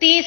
30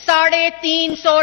350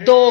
2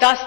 10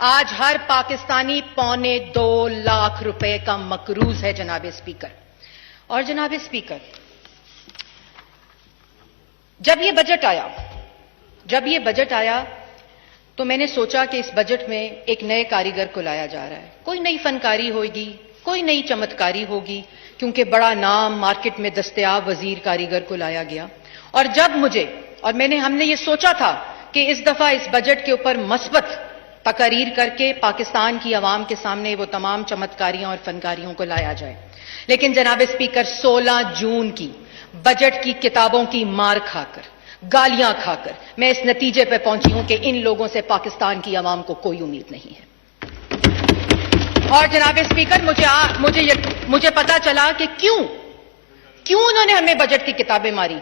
آج ہر پاکستانی 1.25 لاکھ روپے کا مقروض ہے جناب اسپیکر. اور جناب اسپیکر، جب یہ بجٹ آیا تو میں نے سوچا کہ اس بجٹ میں ایک نئے کاریگر کو لایا جا رہا ہے. کوئی نئی فنکاری ہوگی، کوئی نئی چمتکاری ہوگی، کیونکہ بڑا نام مارکیٹ میں دستیاب وزیر کاریگر کو لایا گیا. اور جب ہم نے یہ سوچا تھا کہ اس دفعہ اس بجٹ کے اوپر مثبت تقاریر کر کے پاکستان کی عوام کے سامنے وہ تمام چمتکاریاں اور فنکاریوں کو لایا جائے. لیکن جناب اسپیکر، 16 جون کی بجٹ کی کتابوں کی مار کھا کر، گالیاں کھا کر میں اس نتیجے پہ پہنچی ہوں کہ ان لوگوں سے پاکستان کی عوام کو کوئی امید نہیں ہے. اور جناب اسپیکر، مجھے پتا چلا کہ کیوں انہوں نے ہمیں بجٹ کی کتابیں ماری،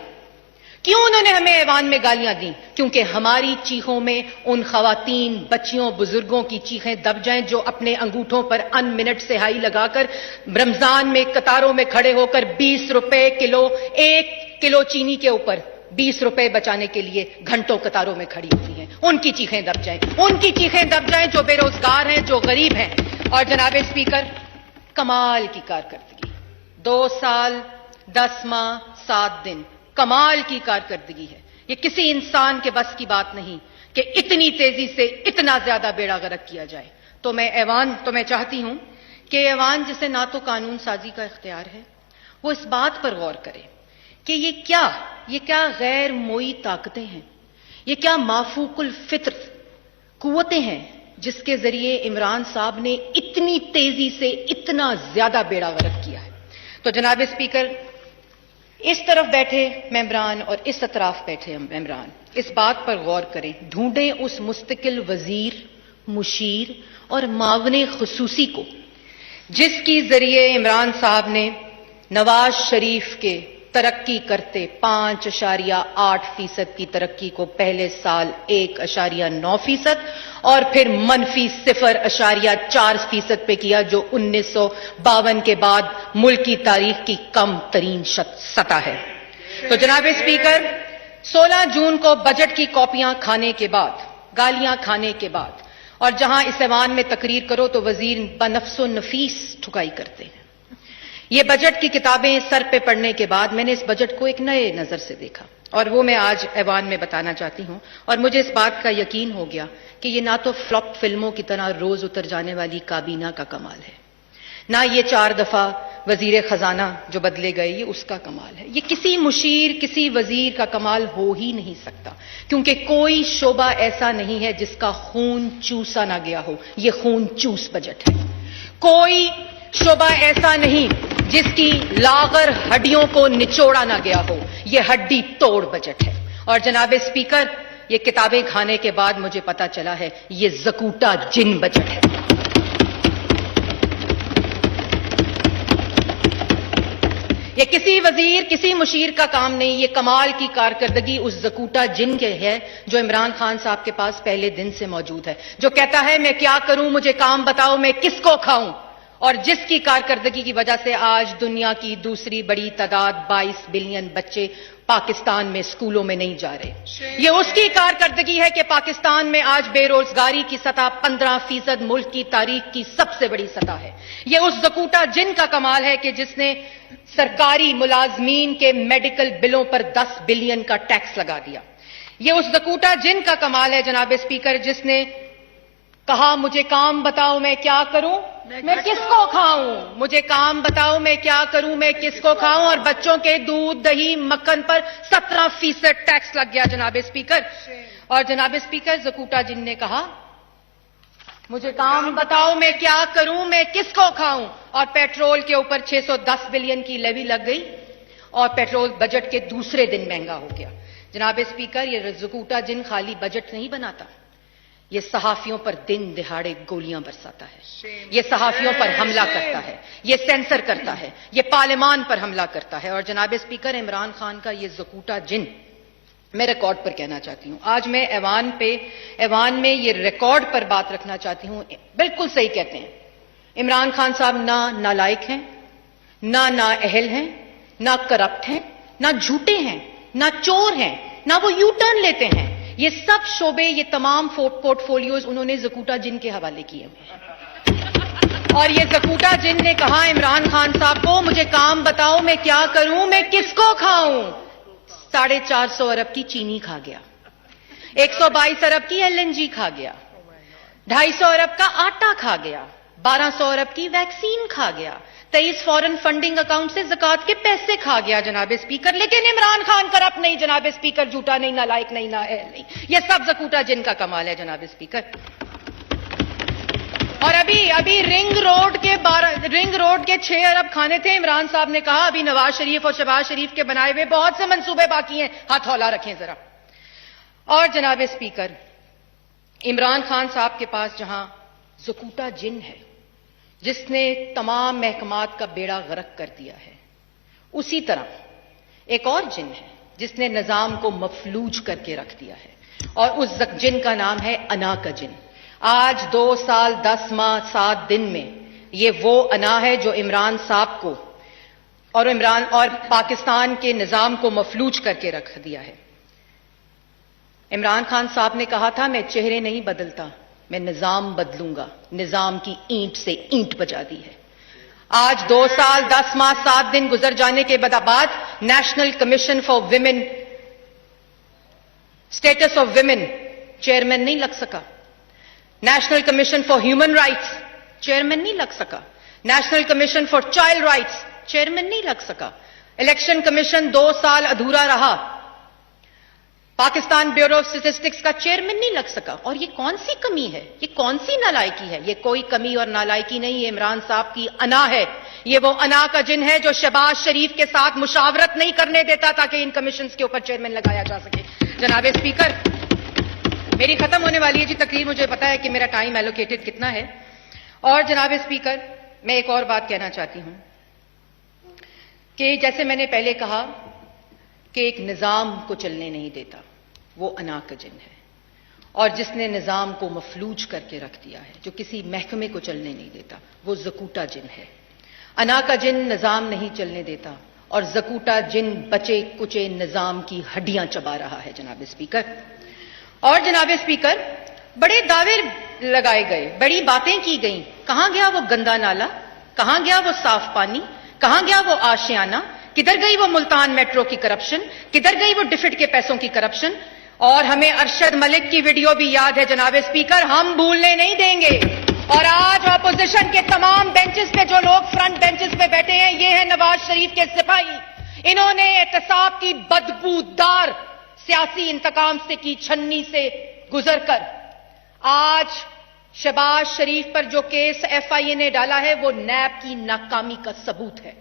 کیوں انہوں نے ہمیں ایوان میں گالیاں دیں. کیونکہ ہماری چیخوں میں ان خواتین، بچیوں، بزرگوں کی چیخیں دب جائیں جو اپنے انگوٹھوں پر ان منٹ سے ہائی لگا کر رمضان میں قطاروں میں کھڑے ہو کر 20 روپے کلو، 1 کلو چینی کے اوپر 20 روپے بچانے کے لیے گھنٹوں قطاروں میں کھڑی ہوتی ہیں. ان کی چیخیں دب جائیں جو بے روزگار ہیں، جو غریب ہیں. اور جناب اسپیکر، کمال کی کارکردگی، 2 سال 10 ماہ 7 دن، کمال کی کارکردگی ہے. یہ کسی انسان کے بس کی بات نہیں کہ اتنی تیزی سے اتنا زیادہ بیڑا غرق کیا جائے. تو میں چاہتی ہوں کہ ایوان جسے نہ تو قانون سازی کا اختیار ہے، وہ اس بات پر غور کرے کہ یہ کیا غیر موئی طاقتیں ہیں، یہ کیا مافوق الفطر قوتیں ہیں جس کے ذریعے عمران صاحب نے اتنی تیزی سے اتنا زیادہ بیڑا غرق کیا ہے. تو جناب اسپیکر، اس طرف بیٹھے ممبران اور اس اطراف بیٹھے ممبران اس بات پر غور کریں، ڈھونڈیں اس مستقل وزیر، مشیر اور معاون خصوصی کو جس کی ذریعے عمران صاحب نے نواز شریف کے ترقی کرتے 5.8% کی ترقی کو پہلے سال 1.9% اور پھر منفی 0.4% پہ کیا، جو 1952 کے بعد ملک کی تاریخ کی کم ترین سطح ہے. تو جناب اسپیکر، 16 جون کو بجٹ کی کاپیاں کھانے کے بعد، گالیاں کھانے کے بعد، اور جہاں اس ایوان میں تقریر کرو تو وزیر بنفس و نفیس ٹھکائی کرتے ہیں. یہ بجٹ کی کتابیں سر پہ پڑھنے کے بعد میں نے اس بجٹ کو ایک نئے نظر سے دیکھا، اور وہ میں آج ایوان میں بتانا چاہتی ہوں. اور مجھے اس بات کا یقین ہو گیا کہ یہ نہ تو فلاپ فلموں کی طرح روز اتر جانے والی کابینہ کا کمال ہے، نہ یہ 4 دفعہ وزیر خزانہ جو بدلے گئے یہ اس کا کمال ہے. یہ کسی مشیر، کسی وزیر کا کمال ہو ہی نہیں سکتا، کیونکہ کوئی شعبہ ایسا نہیں ہے جس کا خون چوسا نہ گیا ہو. یہ خون چوس بجٹ ہے. کوئی شعبہ ایسا نہیں جس کی لاغر ہڈیوں کو نچوڑا نہ گیا ہو. یہ ہڈی توڑ بجٹ ہے. اور جناب اسپیکر، یہ کتابیں کھانے کے بعد مجھے پتا چلا ہے یہ زکوٹا جن بجٹ ہے. یہ کسی وزیر، کسی مشیر کا کام نہیں. یہ کمال کی کارکردگی اس زکوٹا جن کے ہے جو عمران خان صاحب کے پاس پہلے دن سے موجود ہے، جو کہتا ہے میں کیا کروں، مجھے کام بتاؤ، میں کس کو کھاؤں، اور جس کی کارکردگی کی وجہ سے آج دنیا کی دوسری بڑی تعداد 22 بلین بچے پاکستان میں اسکولوں میں نہیں جا رہے. یہ اس کی کارکردگی ہے کہ پاکستان میں آج بے روزگاری کی سطح 15% ملک کی تاریخ کی سب سے بڑی سطح ہے. یہ اس زکوٹا جن کا کمال ہے کہ جس نے سرکاری ملازمین کے میڈیکل بلوں پر 10 بلین کا ٹیکس لگا دیا. یہ اس زکوٹا جن کا کمال ہے جناب اسپیکر جس نے کہا مجھے کام بتاؤ میں کیا کروں، میں کس کو کھاؤں، مجھے کام بتاؤ میں کیا کروں، میں کس کو کھاؤں، اور بچوں کے دودھ، دہی، مکھن پر 17% ٹیکس لگ گیا جناب اسپیکر. اور جناب اسپیکر، زکوٹا جن نے کہا مجھے کام بتاؤ میں کیا کروں، میں کس کو کھاؤں، اور پیٹرول کے اوپر 610 بلین کی لیوی لگ گئی اور پیٹرول بجٹ کے دوسرے دن مہنگا ہو گیا. جناب اسپیکر، یہ زکوٹا جن خالی بجٹ نہیں بناتا، یہ صحافیوں پر دن دہاڑے گولیاں برساتا ہے، یہ صحافیوں پر حملہ کرتا ہے، یہ سینسر کرتا ہے، یہ پارلیمان پر حملہ کرتا ہے. اور جناب اسپیکر، عمران خان کا یہ زکوٹا جن میں ریکارڈ پر کہنا چاہتی ہوں. آج میں ایوان میں یہ ریکارڈ پر بات رکھنا چاہتی ہوں. بالکل صحیح کہتے ہیں، عمران خان صاحب نہ نالائق ہیں، نہ نااہل ہیں، نہ کرپٹ ہیں، نہ جھوٹے ہیں، نہ چور ہیں، نہ وہ یو ٹرن لیتے ہیں. یہ سب شعبے، یہ تمام پورٹ فولیوز انہوں نے زکوٹا جن کے حوالے کیے ہیں۔ اور یہ زکوٹا جن نے کہا عمران خان صاحب کو مجھے کام بتاؤ، میں کیا کروں، میں کس کو کھاؤں؟ 450 ارب کی چینی کھا گیا، 122 ارب کی LNG کھا گیا، 250 ارب کا آٹا کھا گیا، 1200 ارب کی ویکسین کھا گیا، 23 فورن فنڈنگ اکاؤنٹ سے زکوٰۃ کے پیسے کھا گیا جناب اسپیکر۔ لیکن عمران خان کرپٹ نہیں جناب اسپیکر، جھوٹا نہیں، نالائق نہیں، نااہل نہیں۔ یہ سب زکوٹا جن کا کمال ہے جناب اسپیکر۔ اور ابھی رنگ روڈ کے 6 ارب کھانے تھے، عمران صاحب نے کہا ابھی نواز شریف اور شہباز شریف کے بنائے ہوئے بہت سے منصوبے باقی ہیں، ہاتھ ہولا رکھیں ذرا۔ اور جناب اسپیکر، عمران خان صاحب کے پاس جہاں زکوٹا جن ہے جس نے تمام محکمات کا بیڑا غرق کر دیا ہے، اسی طرح ایک اور جن ہے جس نے نظام کو مفلوج کر کے رکھ دیا ہے، اور اس جن کا نام ہے انا کا جن۔ آج 2 سال 10 ماہ 7 دن میں یہ وہ انا ہے جو عمران صاحب کو اور پاکستان کے نظام کو مفلوج کر کے رکھ دیا ہے۔ عمران خان صاحب نے کہا تھا میں چہرے نہیں بدلتا، میں نظام بدلوں گا، نظام کی اینٹ سے اینٹ بجا دی ہے۔ آج 2 سال 10 ماہ 7 دن گزر جانے کے بعد national commission for women, status of women chairman نہیں لگ سکا، national commission for human rights chairman نہیں لگ سکا، national commission for child rights chairman نہیں لگ سکا، الیکشن کمیشن 2 سال ادھورا رہا، پاکستان بیورو آف اسٹیٹسٹکس کا چیئرمین نہیں لگ سکا۔ اور یہ کون سی کمی ہے، یہ کون سی نالائکی ہے؟ یہ کوئی کمی اور نالائکی نہیں، یہ عمران صاحب کی انا ہے۔ یہ وہ انا کا جن ہے جو شہباز شریف کے ساتھ مشاورت نہیں کرنے دیتا تاکہ ان کمیشنز کے اوپر چیئرمین لگایا جا سکے۔ جناب اسپیکر، میری ختم ہونے والی ہے جی تقریر، مجھے پتا ہے کہ میرا ٹائم ایلوکیٹڈ کتنا ہے۔ اور جناب اسپیکر، میں ایک اور بات کہنا چاہتی ہوں کہ جیسے میں نے پہلے کہا کہ ایک نظام کو چلنے نہیں دیتا، وہ انا کا جن ہے، اور جس نے نظام کو مفلوج کر کے رکھ دیا ہے، جو کسی محکمے کو چلنے نہیں دیتا، وہ زکوٹا جن ہے۔ انا کا جن نظام نہیں چلنے دیتا، اور زکوٹا جن بچے کچے نظام کی ہڈیاں چبا رہا ہے جناب اسپیکر۔ اور جناب اسپیکر، بڑے دعوے لگائے گئے، بڑی باتیں کی گئیں، کہاں گیا وہ گندا نالا، کہاں گیا وہ صاف پانی، کہاں گیا وہ آشیانہ، کدھر گئی وہ ملتان میٹرو کی کرپشن، کدھر گئی وہ ڈفٹ کے پیسوں کی کرپشن؟ اور ہمیں ارشد ملک کی ویڈیو بھی یاد ہے جناب اسپیکر، ہم بھولنے نہیں دیں گے۔ اور آج اپوزیشن کے تمام بینچز پہ جو لوگ فرنٹ بینچز پہ بیٹھے ہیں، یہ ہے نواز شریف کے سپاہی۔ انہوں نے احتساب کی بدبودار سیاسی انتقام سے کی چھنی سے گزر کر آج شہباز شریف پر جو کیس FIA نے ڈالا ہے وہ نیب کی ناکامی کا ثبوت ہے،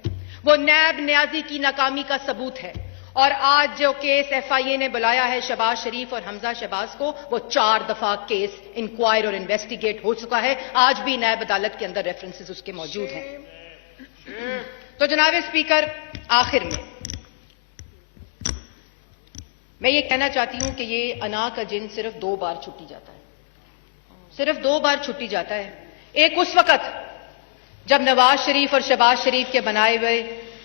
وہ نیب نیازی کی ناکامی کا ثبوت ہے۔ اور آج جو کیس FIA نے بلایا ہے شہباز شریف اور حمزہ شہباز کو، وہ 4 دفعہ کیس انکوائر اور انویسٹیگیٹ ہو چکا ہے، آج بھی نیب عدالت کے اندر ریفرنسز اس کے موجود ہیں۔ تو جناب اسپیکر، آخر میں یہ کہنا چاہتی ہوں کہ یہ انا کا جن صرف 2 بار چھٹی جاتا ہے، صرف 2 بار چھٹی جاتا ہے۔ ایک اس وقت جب نواز شریف اور شہباز شریف کے بنائے ہوئے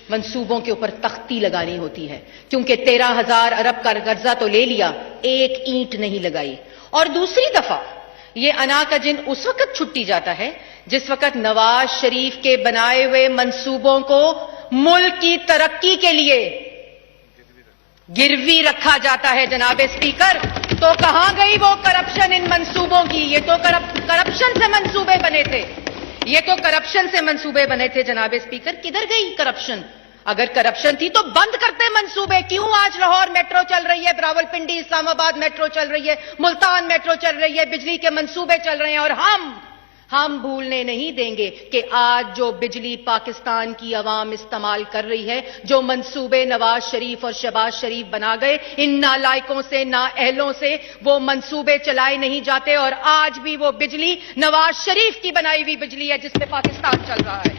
منصوبوں کے اوپر تختی لگانی ہوتی ہے، کیونکہ 13,000 ارب کا قرضہ تو لے لیا، ایک اینٹ نہیں لگائی۔ اور دوسری دفعہ یہ انا کا جن اس وقت چھٹی جاتا ہے جس وقت نواز شریف کے بنائے ہوئے منصوبوں کو ملک کی ترقی کے لیے گروی رکھا جاتا ہے جناب اسپیکر۔ تو کہاں گئی وہ کرپشن ان منصوبوں کی؟ یہ تو کرپشن سے منصوبے بنے تھے، یہ تو کرپشن سے منصوبے بنے تھے جناب اسپیکر۔ کدھر گئی کرپشن؟ اگر کرپشن تھی تو بند کرتے منصوبے، کیوں آج لاہور میٹرو چل رہی ہے، راول پنڈی اسلام آباد میٹرو چل رہی ہے، ملتان میٹرو چل رہی ہے، بجلی کے منصوبے چل رہے ہیں؟ اور ہم بھولنے نہیں دیں گے کہ آج جو بجلی پاکستان کی عوام استعمال کر رہی ہے، جو منصوبے نواز شریف اور شہباز شریف بنا گئے، ان نالائقوں سے، نااہلوں سے وہ منصوبے چلائے نہیں جاتے، اور آج بھی وہ بجلی نواز شریف کی بنائی ہوئی بجلی ہے جس پہ پاکستان چل رہا ہے۔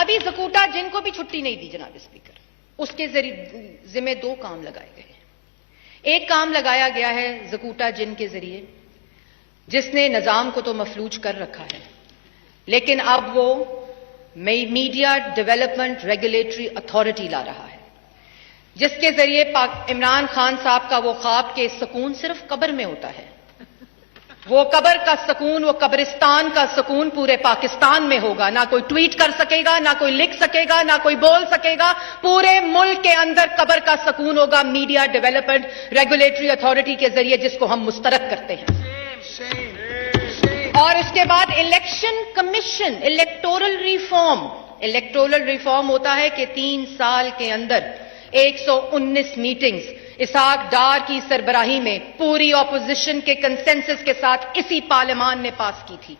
ابھی زکوٹا جن کو بھی چھٹی نہیں دی جناب اسپیکر، اس کے ذمہ 2 کام لگائے گئے ہیں۔ ایک کام لگایا گیا ہے زکوٹا جن کے ذریعے جس نے نظام کو تو مفلوج کر رکھا ہے، لیکن اب وہ میڈیا ڈیولپمنٹ ریگولیٹری اتھارٹی لا رہا ہے۔ جس کے ذریعے عمران خان صاحب کا وہ خواب کہ سکون صرف قبر میں ہوتا ہے، وہ قبر کا سکون، وہ قبرستان کا سکون پورے پاکستان میں ہوگا. نہ کوئی ٹویٹ کر سکے گا، نہ کوئی لکھ سکے گا، نہ کوئی بول سکے گا. پورے ملک کے اندر قبر کا سکون ہوگا میڈیا ڈیولپمنٹ ریگولیٹری اتھارٹی کے ذریعے، جس کو ہم مسترد کرتے ہیں. اور اس کے بعد الیکشن کمیشن، الیکٹورل ریفارم ہوتا ہے کہ 3 سال کے اندر 119 میٹنگز اسحاق ڈار کی سربراہی میں پوری اپوزیشن کے کنسنسس کے ساتھ اسی پارلیمان نے پاس کی تھی.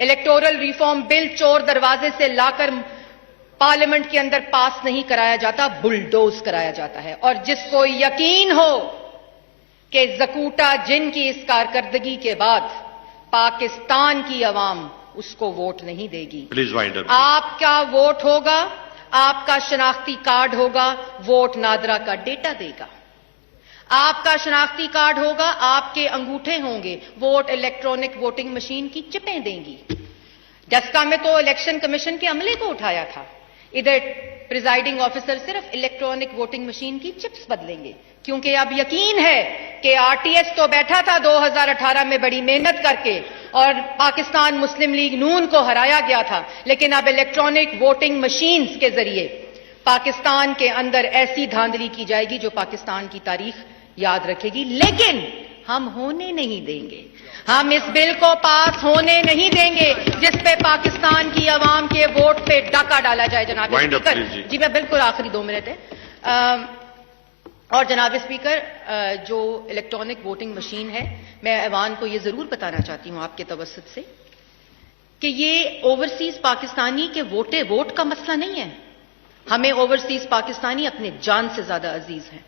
الیکٹورل ریفارم بل چور دروازے سے لا کر پارلیمنٹ کے اندر پاس نہیں کرایا جاتا، بلڈوز کرایا جاتا ہے. اور جس کو یقین ہو کہ زکوٹا جن کی اس کارکردگی کے بعد پاکستان کی عوام اس کو ووٹ نہیں دے گی. پلیز وائنڈ اپ. آپ کا ووٹ ہوگا، آپ کا شناختی کارڈ ہوگا، ووٹ نادرا کا ڈیٹا دے گا. آپ کا شناختی کارڈ ہوگا، آپ کے انگوٹھے ہوں گے، ووٹ الیکٹرانک ووٹنگ مشین کی چپیں دیں گی. ڈسکا میں تو الیکشن کمیشن کے عملے کو اٹھایا تھا، ادھر پریزائڈنگ آفیسر صرف الیکٹرانک ووٹنگ مشین کی چپس بدلیں گے. کیونکہ اب یقین ہے کہ آر ٹی ایس تو بیٹھا تھا 2018 میں بڑی محنت کر کے اور پاکستان مسلم لیگ نون کو ہرایا گیا تھا، لیکن اب الیکٹرانک ووٹنگ مشینز کے ذریعے پاکستان کے اندر ایسی دھاندلی کی جائے گی جو پاکستان کی تاریخ یاد رکھے گی. لیکن ہم ہونے نہیں دیں گے، ہم اس بل کو پاس ہونے نہیں دیں گے جس پہ پاکستان کی عوام کے ووٹ پہ ڈاکہ ڈالا جائے. جناب اسپیکر، جی میں بالکل آخری 2 منٹ ہے. اور جناب اسپیکر، جو الیکٹرانک ووٹنگ مشین ہے، میں ایوان کو یہ ضرور بتانا چاہتی ہوں آپ کے توسط سے کہ یہ اوورسیز پاکستانی کے ووٹ کا مسئلہ نہیں ہے. ہمیں اوورسیز پاکستانی اپنے جان سے زیادہ عزیز ہیں،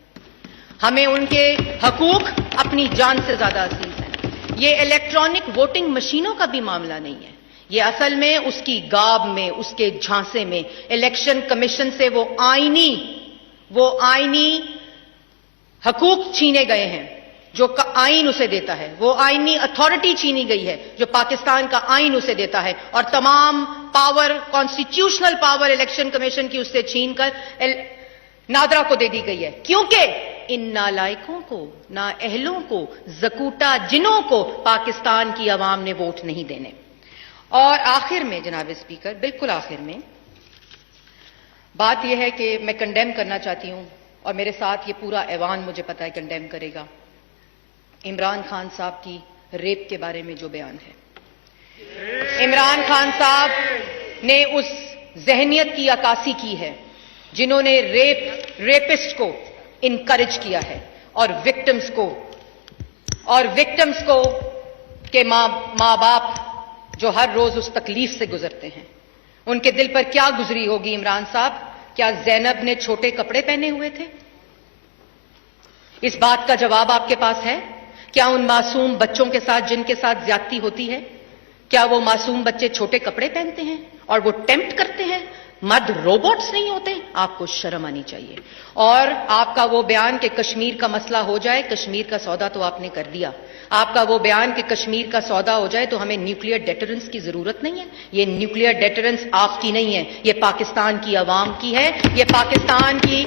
ہمیں ان کے حقوق اپنی جان سے زیادہ عزیز ہیں. یہ الیکٹرانک ووٹنگ مشینوں کا بھی معاملہ نہیں ہے، یہ اصل میں اس کی گاب میں، اس کے جھانسے میں الیکشن کمیشن سے وہ آئینی حقوق چھینے گئے ہیں جو آئین اسے دیتا ہے، وہ آئینی اتھارٹی چھینی گئی ہے جو پاکستان کا آئین اسے دیتا ہے، اور تمام power, constitutional power election commission کی اس سے چھین کر نادرا کو دے دی گئی ہے. کیونکہ ان نالائکوں کو، نااہلوں کو، زکوٹا جنوں کو پاکستان کی عوام نے ووٹ نہیں دینے. اور آخر میں جناب اسپیکر، بالکل آخر میں بات یہ ہے کہ میں کنڈیم کرنا چاہتی ہوں، اور میرے ساتھ یہ پورا ایوان مجھے پتا ہے کنڈیم کرے گا، عمران خان صاحب کی ریپ کے بارے میں جو بیان ہے. عمران خان صاحب نے اس ذہنیت کی عکاسی کی ہے جنہوں نے ریپسٹ کو انکریج کیا ہے، اور وکٹمز کو کے ماں باپ جو ہر روز اس تکلیف سے گزرتے ہیں، ان کے دل پر کیا گزری ہوگی. عمران صاحب، کیا زینب نے چھوٹے کپڑے پہنے ہوئے تھے؟ اس بات کا جواب آپ کے پاس ہے؟ کیا ان معصوم بچوں کے ساتھ جن کے ساتھ زیادتی ہوتی ہے، کیا وہ معصوم بچے چھوٹے کپڑے پہنتے ہیں اور وہ ٹیمپٹ کرتے ہیں؟ مرد روبوٹس نہیں ہوتے؟ آپ کو شرم آنی چاہیے. اور آپ کا وہ بیان کہ کشمیر کا مسئلہ ہو جائے، کشمیر کا سودا تو آپ نے کر دیا. آپ کا وہ بیان کہ کشمیر کا سودا ہو جائے تو ہمیں نیوکلیئر ڈیٹرنس کی ضرورت نہیں ہے. یہ نیوکلیئر ڈیٹرنس آپ کی نہیں ہے، یہ پاکستان کی عوام کی ہے. یہ پاکستان کی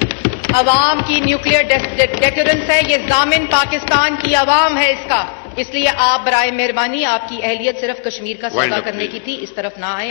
عوام کی نیوکلیئر ڈیٹرنس ہے. یہ ضامن پاکستان کی عوام ہے اس کا. اس لیے آپ برائے مہربانی، آپ کی اہلیت صرف کشمیر کا سودا کرنے کی تھی، اس طرف نہ آئے.